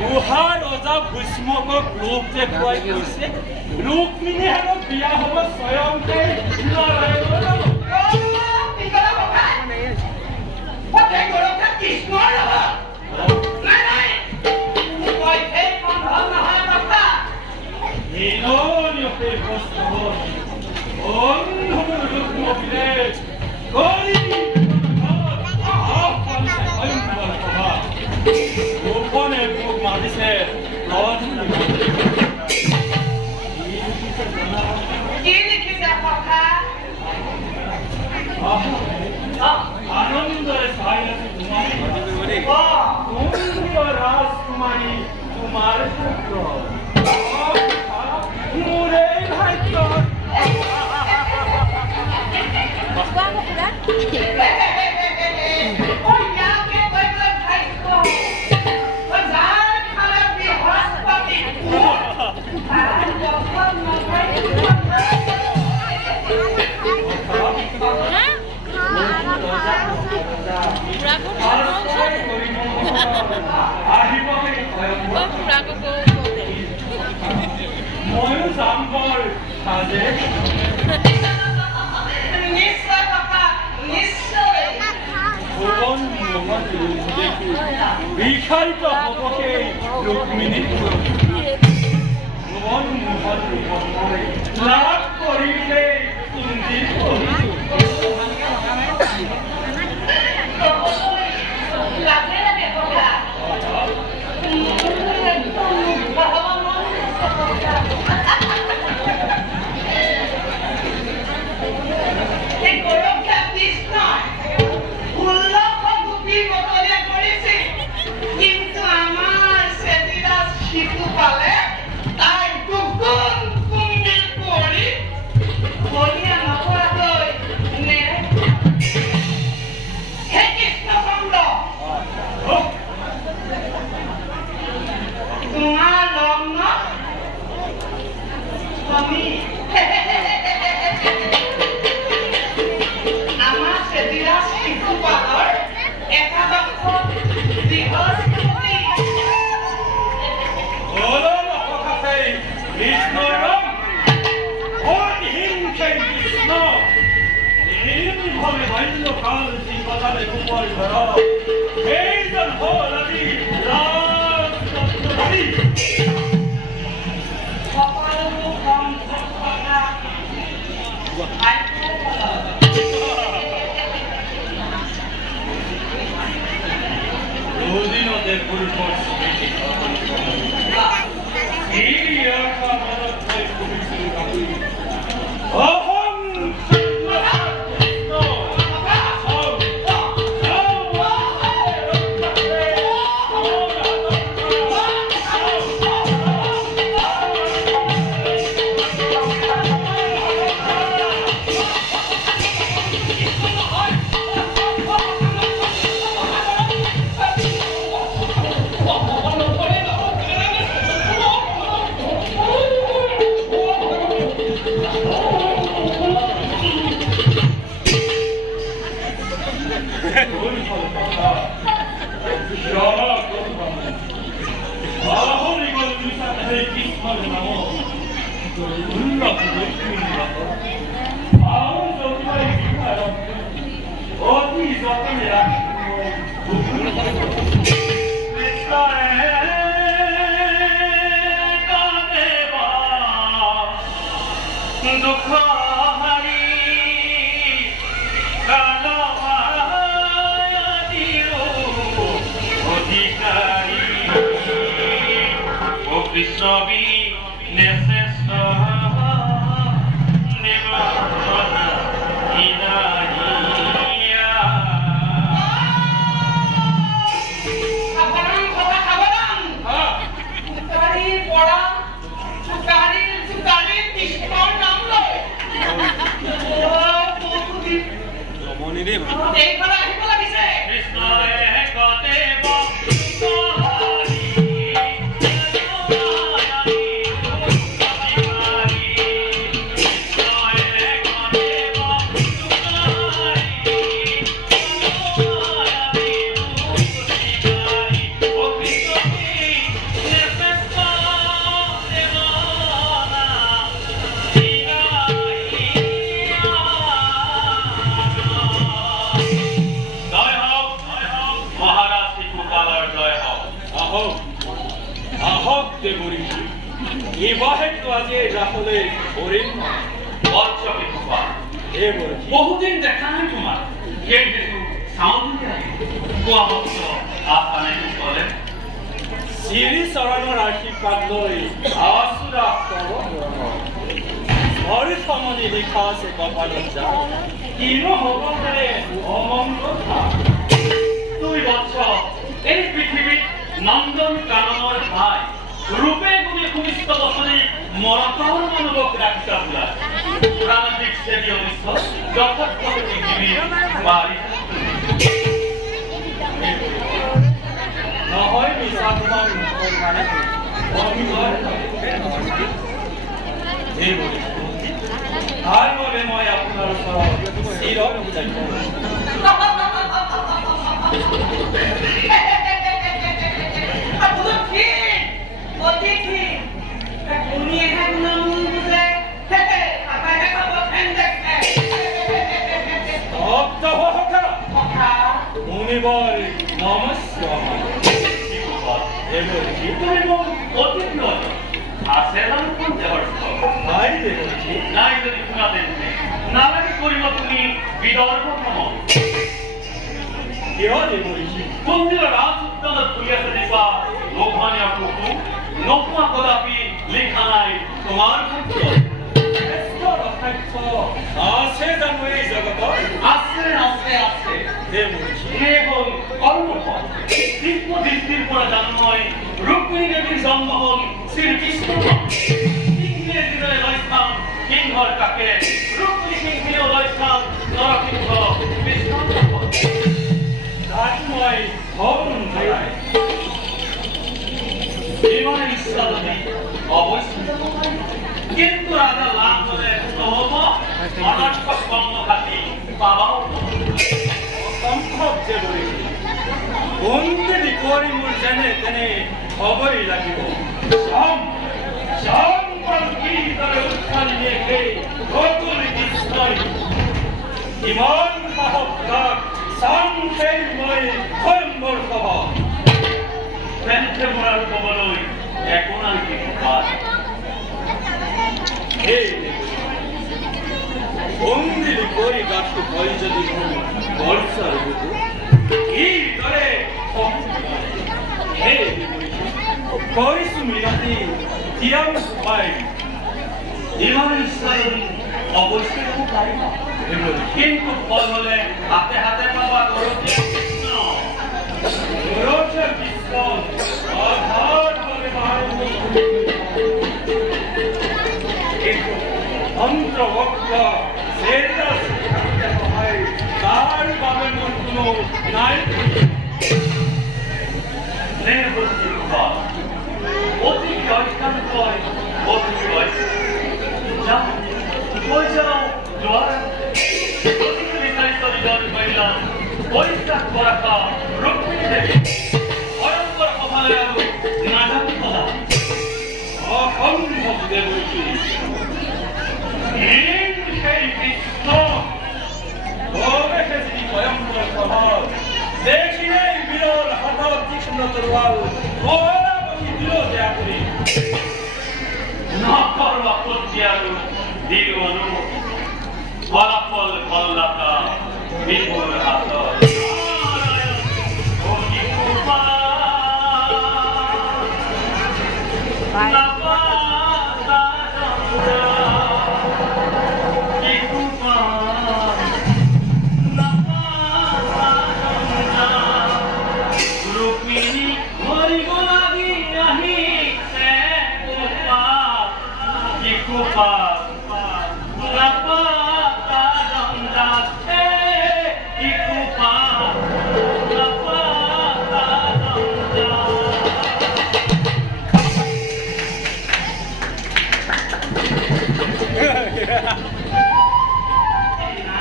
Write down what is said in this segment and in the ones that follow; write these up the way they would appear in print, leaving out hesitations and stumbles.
Buhar oza Bishmok group je koi koise Rukmini hano biya hoba swayam ke larai bolo Tikala baka Pate goro ka Bishnu hoba Nai koi ek kon na ha baka Ino yo pe posto On hono rukmo village Koi 오빠네 꼭 맞으세. 너한테 Ini kita baka आनंदर सायस कुमारी कुंदर राजकुमारी तुम्हारे पुत्र मुरे भाई तो Oh ya ke baik hai ko bazar khara bi hospati ময়ো যাম বৰ সাজে নিশ্চয় বাবা নিশ্চয় ভুৱন মোহন দেখি বিখাৰিত হ'বকে ৰুক্মিণী ভুৱন মোহন ৰূপময় লাভ কৰিলে কুঞ্জী Bishnu, ভাবে বাল্যকাল শিল্পকালে কুমাৰ ঘৰ এইজন হলাদি ৰাজতত্ত্বধাৰী দুদিনতে পূৰ্ব স্মৃতি বহুদিন দেখা নাই তোমাৰ শ্ৰী চৰণৰ আশীৰ্বাদ লৈ আচুৰা হৰি সমনি লিখা আছে কপালত যা কিনো হ'ব পাৰে অমংগল তুই বৎস এই পৃথিৱীত নন্দন কাননৰ ভাই ৰূপে গুণে ভূমিষ্ঠ বছৰি মৰতৰ মানৱক ৰাখিছা বোলা প্ৰাণিক শ্ৰেণী অনিষ্ট যথাৰ্থভাবে পৃথিবী বাড়ি নহয় মিছা তোমাৰ তাৰ বাবে মই আপোনাৰ ওচৰত চিৰত বিচাৰিব মুনিবৰ নমস্কাৰ নালাগে কৰিব তুমি বিদৰ্ভ ভ্ৰমণ কিয় দেৱৰীজী মন্দিৰৰ ৰাজ উদ্যানত ফুলি আছে দেখুৱা লোকমানীয় কুকু নোপোৱা কদাপি লিখা নাই তোমাৰ আছে জানো এই জগতত আছে আছে আছে দেৱৰীজী হে হল কৰ্মফল কৃষ্ণ দৃষ্টিৰ পৰা জানো মই ৰুক্মিণী দেৱীৰ জন্ম হল শ্ৰীকৃষ্ণ ইংৰেজীৰে লৈস্থান সিংহৰ কাকে ৰুক্মিণী সিংহীয় লৈস্থান নৰসিংহ কৃষ্ণ তাত মই ধন নাই ইমান ইচ্ছা যদি অৱশ্যে কিন্তু ৰাজা লাভ হলে নহব অনৰ্থক কৰ্মঘাতী পাবাও অসম্ভৱ দেৱৰীজী বন্দী বিকৰি মোৰ যেনে তেনে হবই লাগিব ইমান সাহস থাক শান্তির মই স্বয়ম্বর সভা ফেনতে মরার কবলই এখন আর কি কাজ হে বন্দিলি করি গাছ ভয় যদি বর্ষার ঋতু এই করে হে করিস মিনতি দিয়াম পাই ইমান ঈশ্বর অবশ্যই খুব পাই না কিন্তু ফল হলে হাতে হাতে পাওয়া গরম রোজা বিশ্বন আধার করে মারুনি কিন্তু অন্তর্ভক্ত সেটা শিখাতে হয় তার বাবে মন কোনো নাই নির্বুদ্ধি ফল অতি বয়স্কান হয় অতি বয়স যাও ওই যাও জোয়ার বিস্তারিত জল পাইলাম পরিষ্কার করা কা রুক্মিণী দেবী ভয়ঙ্কর কপালে আলো না জানি কথা অসম্ভব দেবী সেই কৃষ্ণ দেখেছি ভয়ঙ্কর স্বভাব দেখি নেই বিরল হঠাৎ তীক্ষ্ণ তরোয়াল ওরা বসি দিল দেয়া করি না করবা করছি আরো দিগনু ফলাফল ফল্লাতা বিপুল হাত রুক্মিণী হরি গোলাগি নাহি সে কি কুপা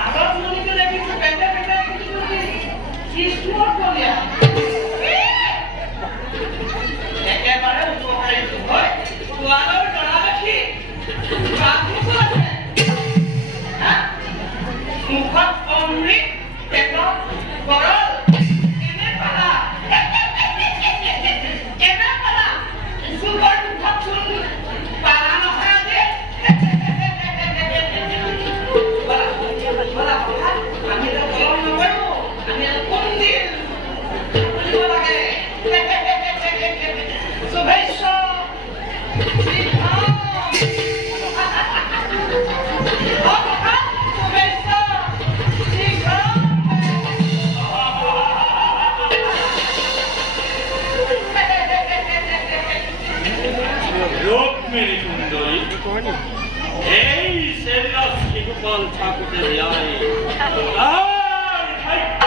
আবার নদীতে দেখি পেটে পেটে কৃষ্ণ বলিয়া একেবারে উপকারী হয় তোয়ালের জড়া দেখি গাছ আছে হ্যাঁ মুখত অমৃত পেটত গৰল এনে পালা চুকৰ মুখত চুন পালা নহয় আজি আমি তো গৰম নকৰো আমি কোনদিন কৰিব লাগে শুভেচ্ছ ৰুক্মিণী সুন্দৰী এই সেৰা শিশুপাল ঠাকুৰেৰ যায় আৰ